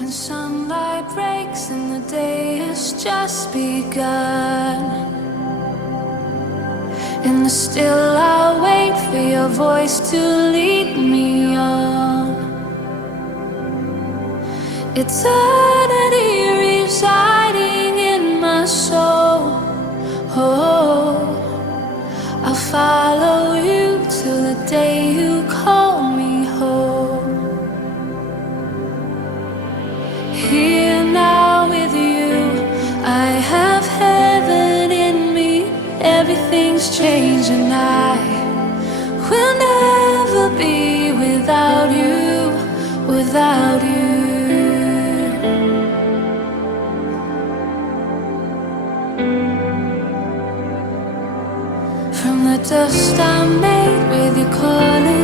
When sunlight breaks and the day has just begun, in the still I'll wait for your voice to lead me on. Eternity residing in my soul. Oh, I'll follow you till the day you call me home. Here now with you, I have heaven in me. Everything's changed and I will never be without you, without you. From the dust I made with you calling